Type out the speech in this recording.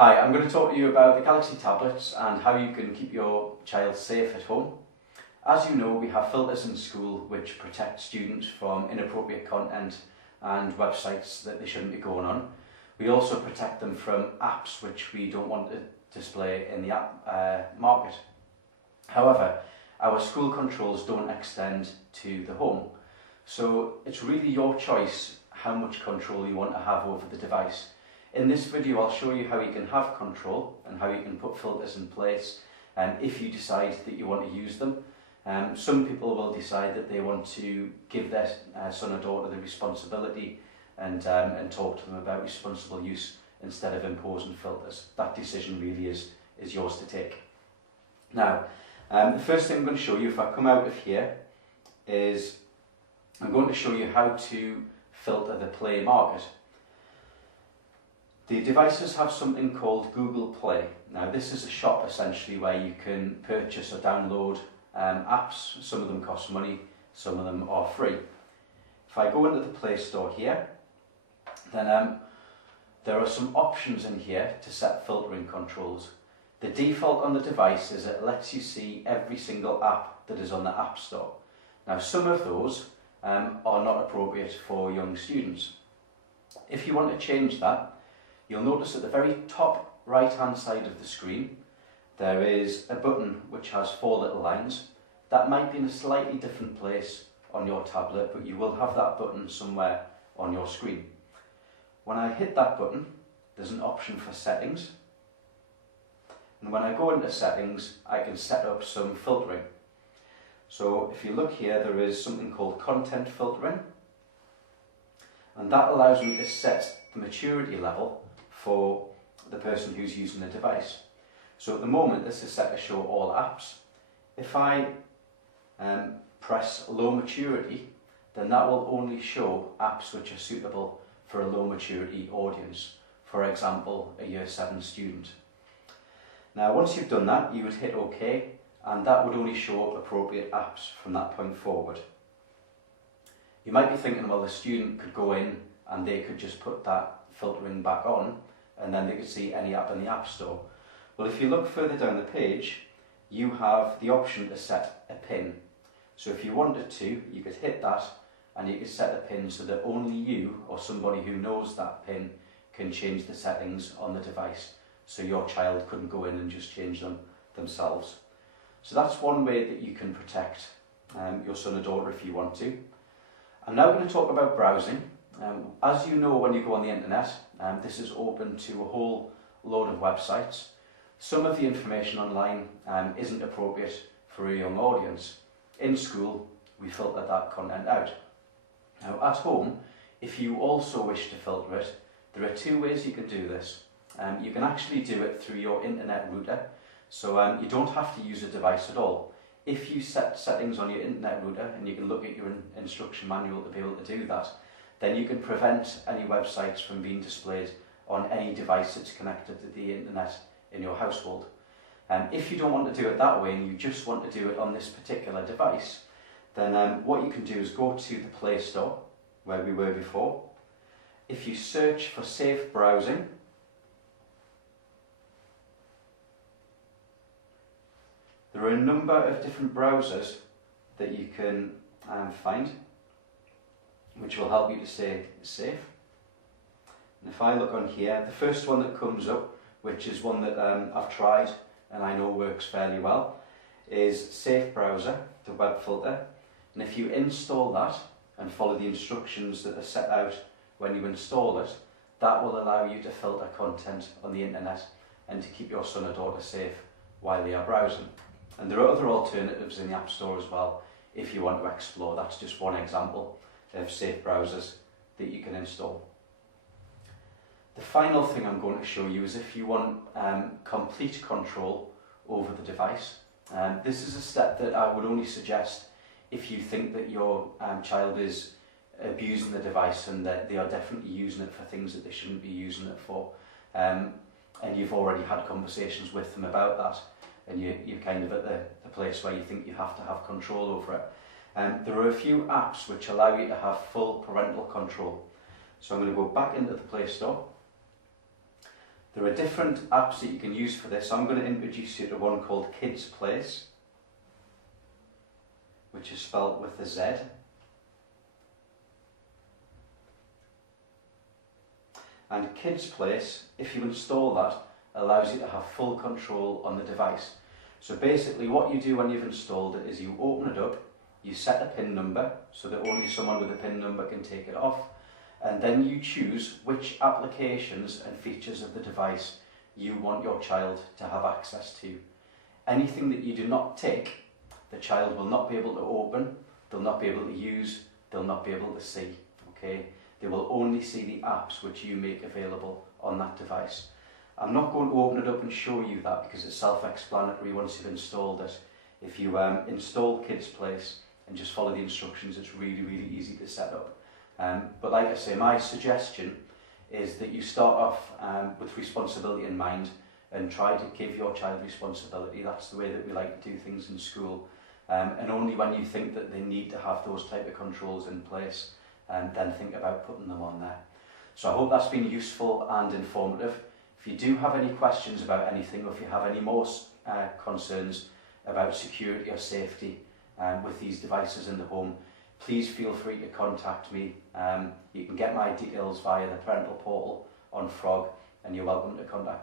Hi, I'm going to talk to you about the Galaxy tablets and how you can keep your child safe at home. As you know, we have filters in school which protect students from inappropriate content and websites that they shouldn't be going on. We also protect them from apps which we don't want to display in the app market. However, our school controls don't extend to the home. So it's really your choice how much control you want to have over the device. In this video, I'll show you how you can have control and how you can put filters in place if you decide that you want to use them. Some people will decide that they want to give their son or daughter the responsibility and talk to them about responsible use instead of imposing filters. That decision really is yours to take. Now, the first thing I'm going to show you, if I come out of here, is I'm going to show you how to filter the Play market. The devices have something called Google Play. Now this is a shop essentially where you can purchase or download apps. Some of them cost money, some of them are free. If I go into the Play Store here, then there are some options in here to set filtering controls. The default on the device is it lets you see every single app that is on the App Store. Now some of those are not appropriate for young students. If you want to change that, you'll notice at the very top right hand side of the screen there is a button which has 4 little lines. That might be in a slightly different place on your tablet, but you will have that button somewhere on your screen. When I hit that button, there's an option for settings, and when I go into settings I can set up some filtering. So if you look here, there is something called content filtering, and that allows me to set the maturity level for the person who's using the device. So at the moment this is set to show all apps. If I press low maturity, then that will only show apps which are suitable for a low maturity audience, for example a Year 7 student. Now once you've done that, you would hit OK, and that would only show appropriate apps from that point forward. You might be thinking, well, the student could go in and they could just put that filtering back on and then they could see any app in the App Store. Well, if you look further down the page, you have the option to set a PIN. So if you wanted to, you could hit that and you could set a PIN so that only you or somebody who knows that PIN can change the settings on the device, so your child couldn't go in and just change them themselves. So that's one way that you can protect your son or daughter if you want to. I'm now going to talk about browsing. As you know, when you go on the internet, this is open to a whole load of websites. Some of the information online isn't appropriate for a young audience. In school, we filter that content out. Now at home, if you also wish to filter it, there are 2 ways you can do this. You can actually do it through your internet router, so you don't have to use a device at all. If you set settings on your internet router, and you can look at your instruction manual to be able to do that, then you can prevent any websites from being displayed on any device that's connected to the internet in your household. If you don't want to do it that way and you just want to do it on this particular device, then what you can do is go to the Play Store, where we were before. If you search for safe browsing, there are a number of different browsers that you can find, which will help you to stay safe. And if I look on here, the first one that comes up, which is one that I've tried and I know works fairly well, is Safe Browser, the web filter. And if you install that and follow the instructions that are set out when you install it, that will allow you to filter content on the internet and to keep your son or daughter safe while they are browsing. And there are other alternatives in the App Store as well if you want to explore. That's just one example of safe browsers that you can install. The final thing I'm going to show you is if you want complete control over the device. This is a step that I would only suggest if you think that your child is abusing the device and that they are definitely using it for things that they shouldn't be using it for, and you've already had conversations with them about that, and you're kind of at the place where you think you have to have control over it. There are a few apps which allow you to have full parental control. So I'm going to go back into the Play Store. There are different apps that you can use for this. I'm going to introduce you to one called Kids Place, which is spelt with a Z. And Kids Place, if you install that, allows you to have full control on the device. So basically what you do when you've installed it is you open it up, you set a PIN number so that only someone with a PIN number can take it off, and then you choose which applications and features of the device you want your child to have access to. Anything that you do not tick, the child will not be able to open, they'll not be able to use, they'll not be able to see. Okay? They will only see the apps which you make available on that device. I'm not going to open it up and show you that because it's self-explanatory once you've installed it. If you install Kids Place and just follow the instructions, it's really, really easy to set up. But like I say, my suggestion is that you start off with responsibility in mind and try to give your child responsibility. That's the way that we like to do things in school. And only when you think that they need to have those type of controls in place, then think about putting them on there. So I hope that's been useful and informative. If you do have any questions about anything, or if you have any more concerns about security or safety with these devices in the home, please feel free to contact me. You can get my details via the parental portal on Frog, and you're welcome to contact